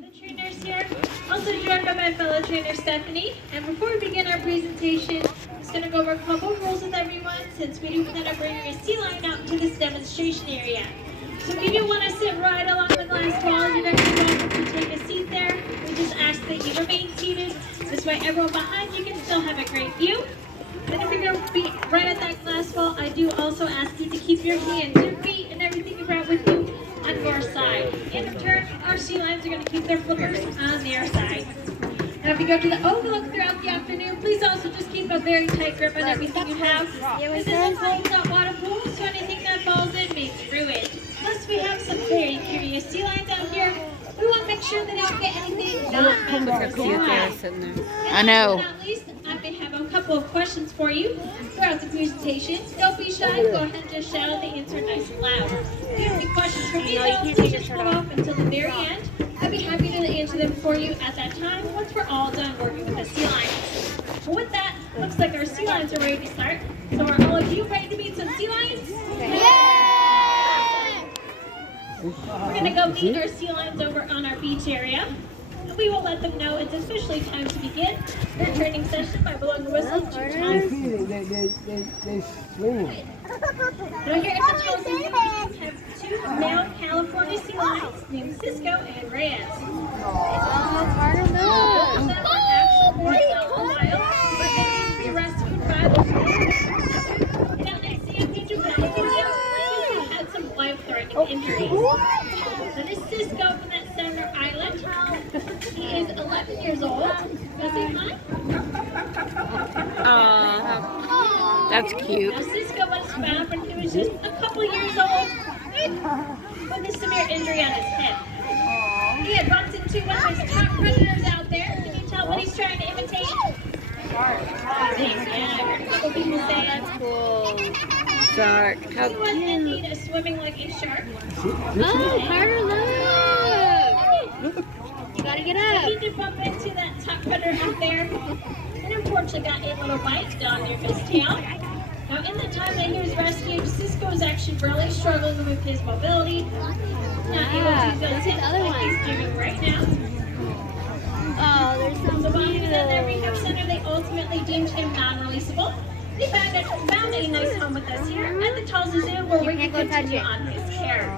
the trainers here, also joined by my fellow trainer Stephanie. And before we begin our presentation, I'm just going to go over a couple of rules with everyone since we do plan on bringing a sea lion out into this demonstration area. So if you do want to sit right along the glass wall, you're going to be welcome to take a seat there. We just ask that you remain seated. This way everyone behind you can still have a great view. And if you're going to be right at that glass wall, I do also ask you to keep your hands, your feet, and everything you brought with you on your side. And in turn, our sea lions are going to keep their flippers on their side. Now, if you go to the overlook throughout the afternoon, please also just keep a very tight grip on everything you have. This is a closed-out water pool, so anything that falls in may be ruined. Plus, we have some very curious sea lions out here. We want to make sure they don't get anything not meant for sea lions. I know. Last but not least, I may have a couple of questions for you throughout the presentation. Don't be shy. Go ahead and just shout out the answer nice and loud. If you have any questions for me, though, please just hold off until the very end. I'd be happy to answer them for you at that time once we're all done working with the sea lions. Well, with that, looks like our sea lions are ready to start. So are all of you ready to meet some sea lions? Yeah! We're going to go meet our sea lions over on our beach area. And we will let them know it's officially time to begin their training session by blowing the whistle 2 times. They swing. Now here at the Tulsa Zoo, we have 2 male California sea lions named Cisco and Reyes. Carter, Both of them are actually born out in the wild, but they need to be rescued by the police. Now next to you, picture of the video, had some life-threatening injuries. So this is Cisco from that center island. He is 11 years old. Does he mind? That's cute. Now Cisco was found when he was just a couple years old with a severe injury on his hip. He had bumped into one of his top predators out there. Can you tell what he's trying to imitate? Yeah, I heard a couple people say that's Cool. Shark. He was indeed swimming like a shark. Oh, Carter, look! You gotta get up. He did bump into that top predator out there, and unfortunately got a little bite down near his tail. Now, in the time that he was rescued, Cisco was actually really struggling with his mobility. Not able to use those hips like he's doing right now. Oh, there's some So while he was at their rehab center, they ultimately deemed him non-releasable. They found a nice home with us here at the Tulsa Zoo where we can continue on his care.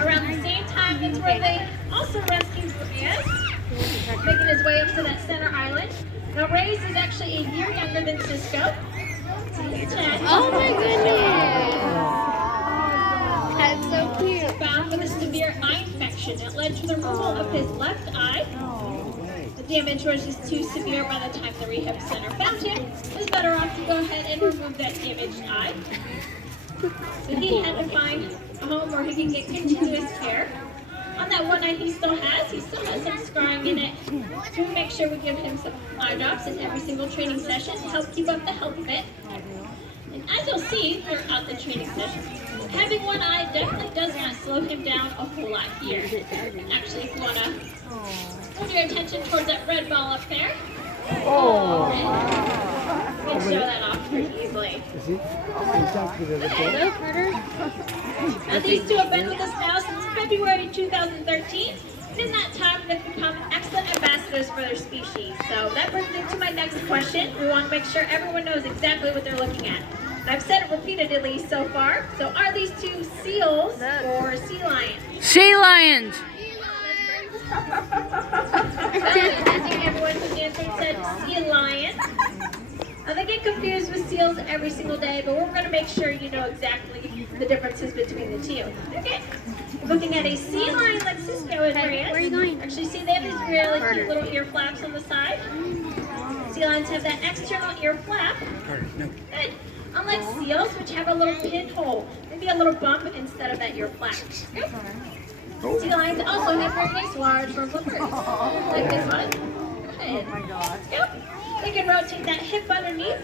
Around the same time, that's where they also rescued Reyes, making his way up to that center island. Now, Reyes is actually a year younger than Cisco. He's 10. Oh my goodness! That's so cute. He was found with a severe eye infection. It led to the removal of his left eye. The damage was just too severe by the time the rehab center found him. It was better off to go ahead and remove that damaged eye. So he had to find a home where he can get continuous care. On that one eye he still has some scarring in it. So we make sure we give him some eye drops in every single training session to help keep up the health of it. And as you'll see throughout the training session, having one eye definitely does not slow him down a whole lot here. Actually, if you want to hold your attention towards that red ball up there. Oh! We can show that off pretty easily. Hello, Carter. Now, these 2 have been with us now since February 2013. And in that time, they've become excellent ambassadors for their species. So that brings me to my next question. We want to make sure everyone knows exactly what they're looking at. And I've said it repeatedly so far. So are these 2 seals or sea lions? Sea lions. I think everyone who's answered said sea lion. Now they get confused with seals every single day, but we're going to make sure you know exactly the differences between the 2. Okay. Looking at a sea lion like Cisco and Reyes. Where are you going? Actually, see they have these really cute little ear flaps on the side. Sea lions have that external ear flap. Good. Unlike seals, which have a little pinhole, maybe a little bump instead of that ear flap. Okay. Sea lions also have very nice large front flippers, like this one. Good. Oh my God. Yep. They can rotate that hip underneath.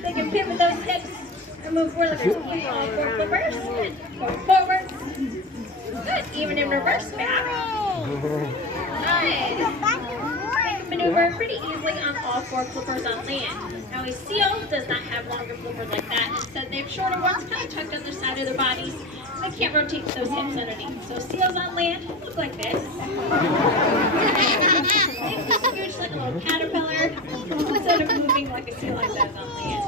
They can pivot those hips and move forward. Keep all 4 flippers. Good. Go forwards. Good. Even in reverse back. Good. They can maneuver pretty easily on all 4 flippers on land. Now a seal does not have longer flippers like that. Instead, they have shorter ones kind of tucked on the side of their bodies They can't rotate those hips underneath. So seals on land look like this. They can scooch like a little caterpillar instead of moving like a sea lion does on land.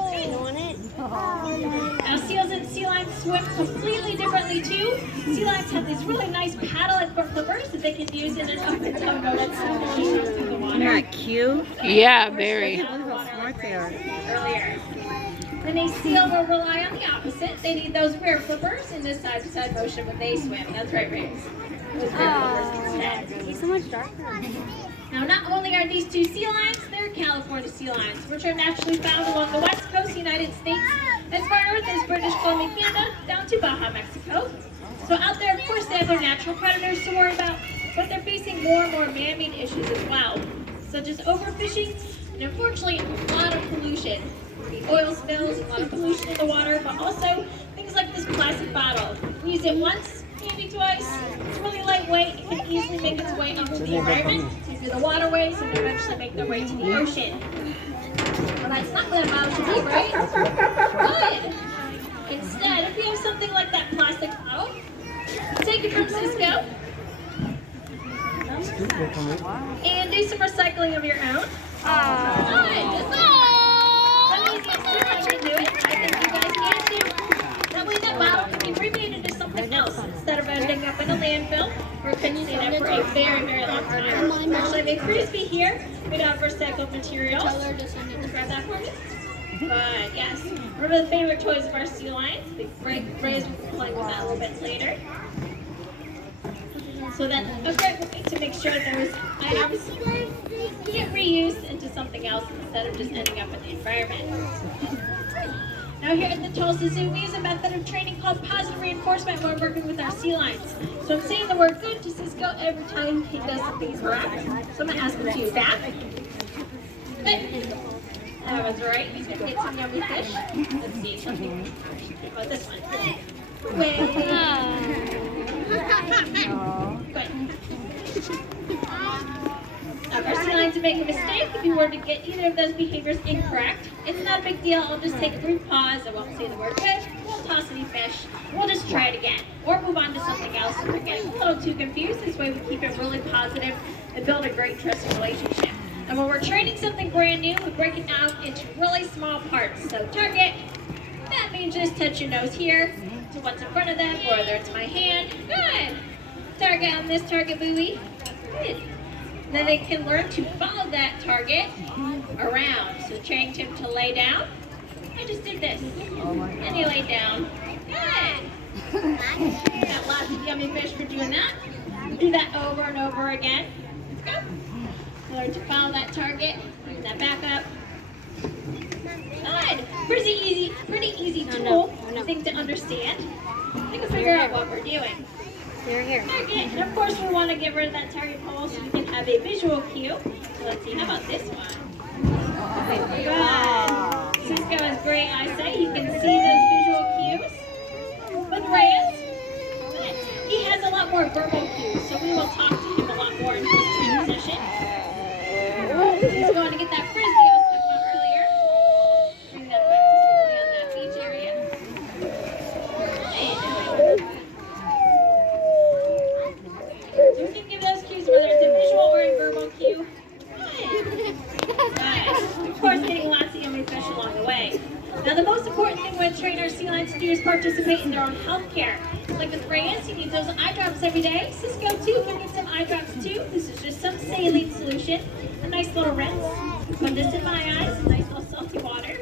Now seals and sea lions swim completely differently too. Sea lions have these really nice paddle and front flippers that they can use in an up and down motion through the water. Isn't that cute? Yeah, very. Earlier. Then a seal will rely on the opposite. They need those rear flippers in this side-to-side motion when they swim. That's right, Riggs. Those rear flippers instead. He's so much darker. Now, not only are these two sea lions, they're California sea lions, which are naturally found along the west coast of the United States, as far north as British Columbia, Canada, down to Baja, Mexico. So out there, of course, they have their natural predators to worry about, but they're facing more and more man-made issues as well, such as overfishing and, unfortunately, a lot of pollution. The oil spills, a lot of pollution in the water, but also things like this plastic bottle. We use it once, maybe twice. It's really lightweight. It can easily make its way into the environment, into the waterways, and eventually make their way to the ocean. Well, that's not what a bottle should be, right? Good. Instead, if you have something like that plastic bottle, take it from Cisco and do some recycling of your own. Good. I can do it. I think you guys can too. That way that bottle can be remade into something else instead of ending up in a landfill or continuing that for a very, very long time. Actually, I have a frisbee here made out of recycled materials. Would you grab that for me? But yes, remember the favorite toys of our sea lions? The great rays, we'll be playing with that a little bit later. So that's a great way to make sure those items get reused into something else instead of just ending up in the environment. Now here at the Tulsa Zoo, we use a method of training called positive reinforcement when we're working with our sea lions. So I'm saying the word good to Cisco every time he does something correct. So I'm going to ask him to do that. Good. That was right. He's going to get some yummy fish. Let's see. How about this one? Way. Good. Now, if our sea lions make a mistake, if you were to get either of those behaviors incorrect, it's not a big deal. I'll just take a brief pause. I won't say the word good. Won't toss any fish. We'll just try it again. Or move on to something else if we're getting a little too confused. This way we keep it really positive and build a great trusting relationship. And when we're training something brand new, we break it down into really small parts. So target, that means just touch your nose here to what's in front of them, whether it's my hand. Good. Target on this target buoy. Good. Then they can learn to follow that target around. So train him to lay down. I just did this. And he laid down. Good. Got lots of yummy fish for doing that. Do that over and over again. Let's go. Learn to follow that target. Bring that back up. Good. Pretty easy tool, I think, to understand. We can figure out what we're doing. Here. Target. And of course, we want to get rid of that target pole so we can have a visual cue. So let's see. How about this one? Good. Cisco has great eyesight. He can see those visual cues. With Reyes, he has a lot more verbal cues, so we will talk to him a lot more in this training session. He's going to get that frisbee I was talking about earlier. Bring that back to safely on that beach area. You can give those cues whether it's a visual or a verbal cue. Of course, getting lots of yummy fish along the way. Now, the most important thing when train our sea lions to do is participate in their own health care. Like with Reyes, he needs those eye drops every day. Cisco, too, can get some eye drops, too. This is just some saline solution. A nice little rinse. Put this in my eyes, nice little salty water.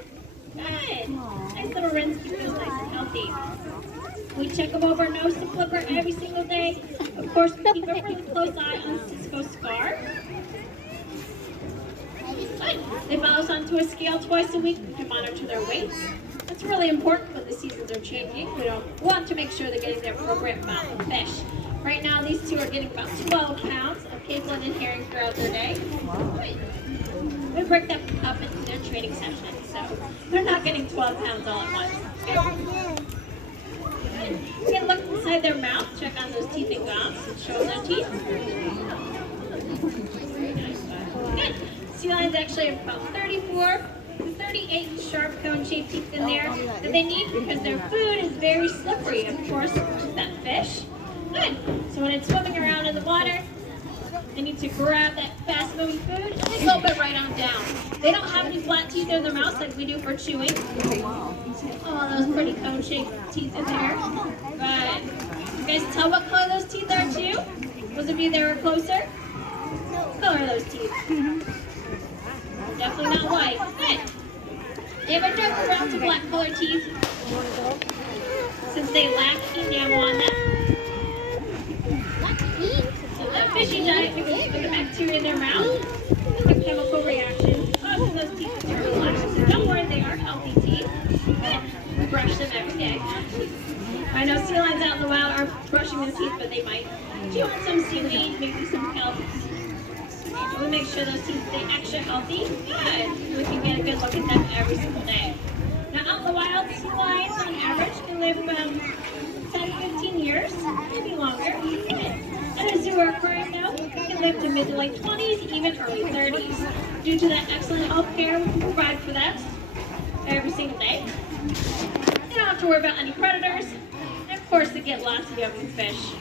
Good. Nice little rinse, keep those nice and healthy. We check them over nose to flipper every single day. Of course, we keep a really close eye on Cisco's scar. Good. They follow us onto a scale twice a week to monitor their weights. That's really important when the seasons are changing. We don't want to make sure they're getting their appropriate amount of fish. Right now, these two are getting about 12 pounds of capelin and herring throughout their day. Good. We break them up into their training sessions, so they're not getting 12 pounds all at once. Good. We can look inside their mouth, check on those teeth and gums, and show their teeth. Good. Sea lions actually have about 34 to 38 sharp cone-shaped teeth in there that they need because their food is very slippery. Of course, that fish. Good. So when it's swimming around in the water, they need to grab that fast-moving food and then gulp it right on down. They don't have any flat teeth in their mouths like we do for chewing. Oh, those pretty cone-shaped teeth in there. Good. You guys tell what color those teeth are too? Those of you that were closer? What color are those teeth? Definitely not white. Good. They have a darker brown to black colored teeth since they lack enamel on them. So the fishy diet mixes with the bacteria in their mouth. It's a chemical reaction causes those teeth to turn black. So don't worry, they are healthy teeth. Good. We brush them every day. I know sea lions out in the wild aren't brushing their teeth, but they might chew on some seaweed, maybe some kelp. We make sure those teeth stay extra healthy. Good. We can get a good look at them every single day. Now out in the wild, sea lions on average can live about 10 to 15 years, maybe longer. Good. At a zoo or aquarium now, they can live to mid to late 20s, even early 30s. Due to that excellent health care we can provide for them every single day. They don't have to worry about any predators. And of course, they get lots of yummy fish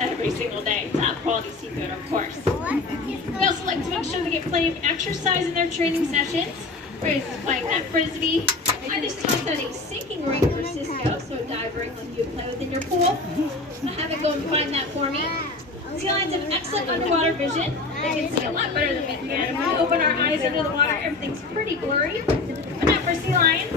every single day. Top quality seafood, of course. We also like to make sure they get plenty of exercise in their training sessions. Whether it's playing that frisbee. I just talked about a sinking ring for Cisco, so a dive ring like you play with in your pool. So have it go and find that for me. Sea lions have excellent underwater vision. They can see a lot better than we can. When we open our eyes under the water, everything's pretty blurry. But not for sea lions.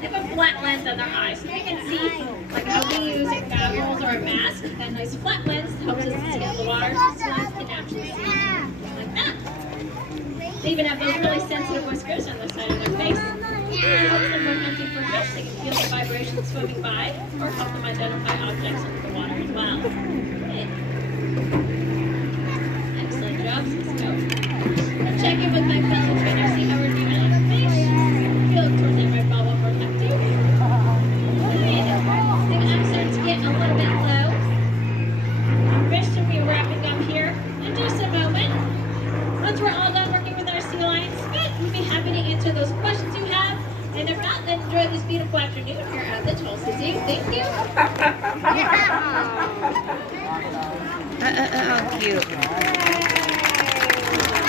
They have a flat lens on their eyes, so they can see like how we use a goggles or a mask. That nice flat lens helps us to see under the water, so sea lions can naturally see like that. They even have those really sensitive whiskers on the side of their face. It helps them when hunting for fish. They can feel the vibrations swimming by, or help them identify objects under the water as well. Okay. Excellent job, Cisco. I'll check in with my fellow trainer, see how we're doing on the fish. Feel towards that red ball one more time too. Good. The I'm starting to get a little bit low. Our fish will be wrapping up here in just a moment. Once we're all done working with our sea lions, good, we'll be happy to answer those questions you have. And if not, then enjoy this beautiful afternoon here at the Tulsa Zoo. Thank you. Cute.